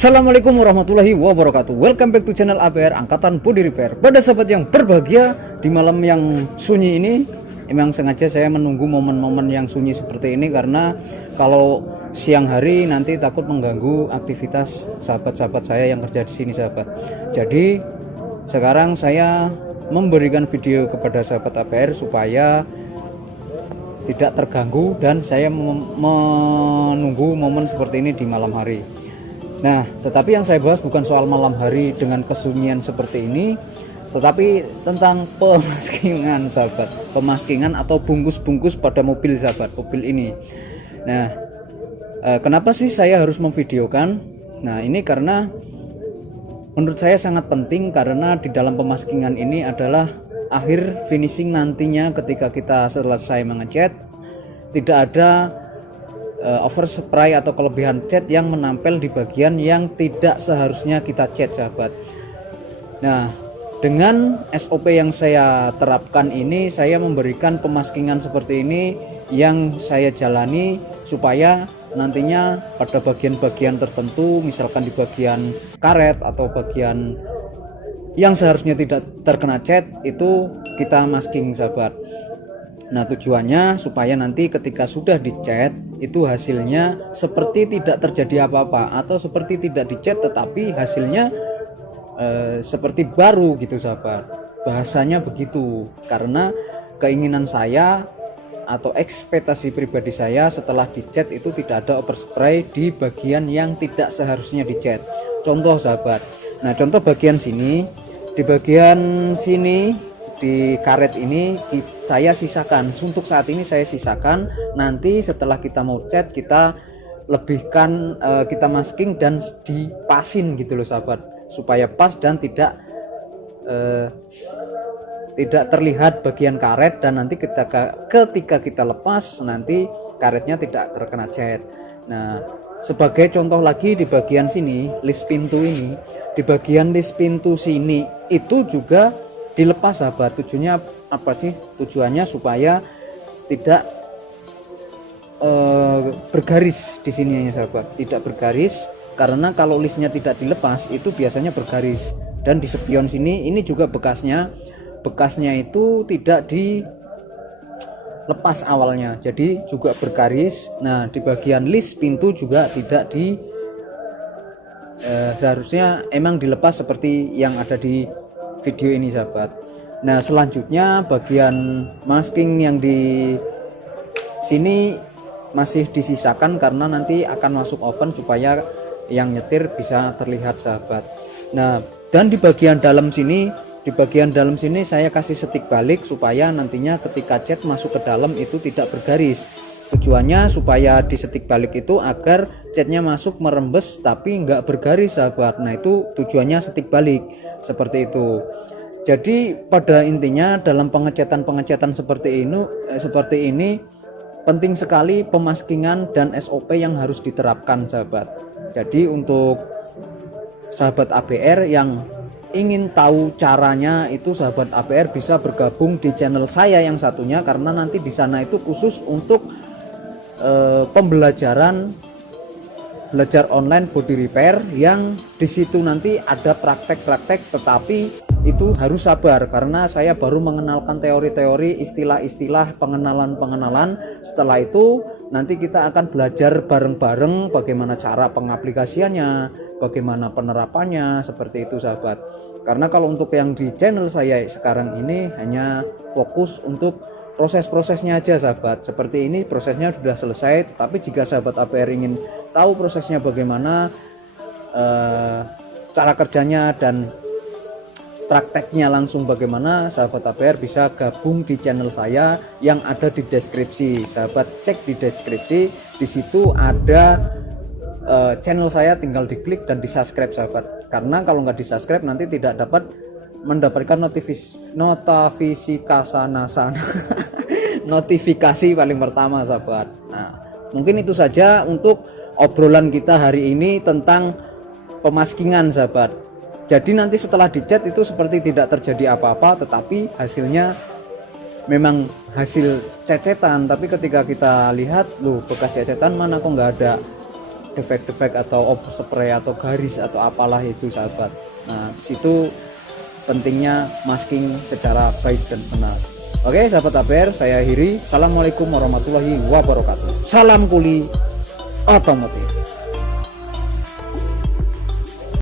Assalamualaikum warahmatullahi wabarakatuh. Welcome back to channel APR Angkatan Body Repair. Pada sahabat yang berbahagia, di malam yang sunyi ini emang sengaja saya menunggu momen-momen yang sunyi seperti ini, karena kalau siang hari nanti takut mengganggu aktivitas sahabat-sahabat saya yang kerja di sini, sahabat. Jadi sekarang saya memberikan video kepada sahabat APR supaya tidak terganggu, dan saya menunggu momen seperti ini di malam hari. Nah, tetapi yang saya bahas bukan soal malam hari dengan kesunyian seperti ini, tetapi tentang pemaskingan, sahabat. Pemaskingan atau bungkus-bungkus pada mobil, sahabat, mobil ini. Nah, kenapa sih saya harus memvideokan? Nah, ini karena menurut saya sangat penting, karena di dalam pemaskingan ini adalah akhir finishing nantinya ketika kita selesai mengecat. Tidak ada overspray atau kelebihan cat yang menempel di bagian yang tidak seharusnya kita cat, sahabat. Nah, dengan SOP yang saya terapkan ini, saya memberikan pemaskingan seperti ini yang saya jalani supaya nantinya pada bagian-bagian tertentu, misalkan di bagian karet atau bagian yang seharusnya tidak terkena cat, itu kita masking, sahabat. Nah, tujuannya supaya nanti ketika sudah dicat itu hasilnya seperti tidak terjadi apa-apa, atau seperti tidak dicat tetapi hasilnya seperti baru gitu, sahabat. Bahasanya begitu, karena keinginan saya atau ekspektasi pribadi saya setelah dicat itu tidak ada overspray di bagian yang tidak seharusnya dicat. Contoh, sahabat. Nah, contoh bagian sini, di bagian sini di karet ini saya sisakan, untuk saat ini saya sisakan. Nanti setelah kita mau cat, kita lebihkan, kita masking dan dipasin gitu loh, sahabat, supaya pas dan tidak terlihat bagian karet, dan nanti ketika kita lepas nanti karetnya tidak terkena cat. Nah, sebagai contoh lagi di bagian sini, list pintu ini, di bagian list pintu sini itu juga dilepas, sahabat. Tujuannya apa sih? Tujuannya supaya tidak bergaris di sini, sahabat, tidak bergaris, karena kalau listnya tidak dilepas itu biasanya bergaris. Dan di spion sini ini juga bekasnya itu tidak dilepas awalnya, jadi juga bergaris. Nah, di bagian list pintu juga tidak seharusnya emang dilepas seperti yang ada di video ini, sahabat. Nah, selanjutnya bagian masking yang di sini masih disisakan karena nanti akan masuk oven supaya yang nyetir bisa terlihat, sahabat. Nah, dan di bagian dalam sini saya kasih setik balik supaya nantinya ketika cat masuk ke dalam itu tidak bergaris. Tujuannya supaya di setik balik itu agar catnya masuk merembes tapi nggak bergaris, sahabat. Nah, itu tujuannya setik balik seperti itu. Jadi pada intinya dalam pengecatan seperti ini penting sekali pemaskingan dan SOP yang harus diterapkan, sahabat. Jadi untuk sahabat APR yang ingin tahu caranya, itu sahabat APR bisa bergabung di channel saya yang satunya, karena nanti di sana itu khusus untuk belajar online body repair, yang di situ nanti ada praktek-praktek, tetapi itu harus sabar karena saya baru mengenalkan teori-teori, istilah-istilah, pengenalan. Setelah itu nanti kita akan belajar bareng-bareng bagaimana cara pengaplikasiannya, bagaimana penerapannya, seperti itu, sahabat. Karena kalau untuk yang di channel saya sekarang ini hanya fokus untuk proses-prosesnya aja, sahabat. Seperti ini prosesnya sudah selesai, tapi jika sahabat APR ingin tahu prosesnya bagaimana, cara kerjanya dan prakteknya langsung bagaimana, sahabat APR bisa gabung di channel saya yang ada di deskripsi. Sahabat cek di deskripsi, di situ ada channel saya, tinggal diklik dan di subscribe, sahabat. Karena kalau nggak di subscribe nanti tidak dapat mendapatkan notifikasi paling pertama, sahabat. Nah, mungkin itu saja untuk obrolan kita hari ini tentang pemaskingan, sahabat. Jadi nanti setelah dicat itu seperti tidak terjadi apa-apa, tetapi hasilnya memang hasil cecetan. Tapi ketika kita lihat, loh, bekas cecetan mana kok nggak ada defek-defek atau overspray atau garis atau apalah itu sahabat. Nah disitu pentingnya masking secara baik dan benar. Oke sahabat APR, saya akhiri. Assalamualaikum warahmatullahi wabarakatuh. Salam kuli otomotif.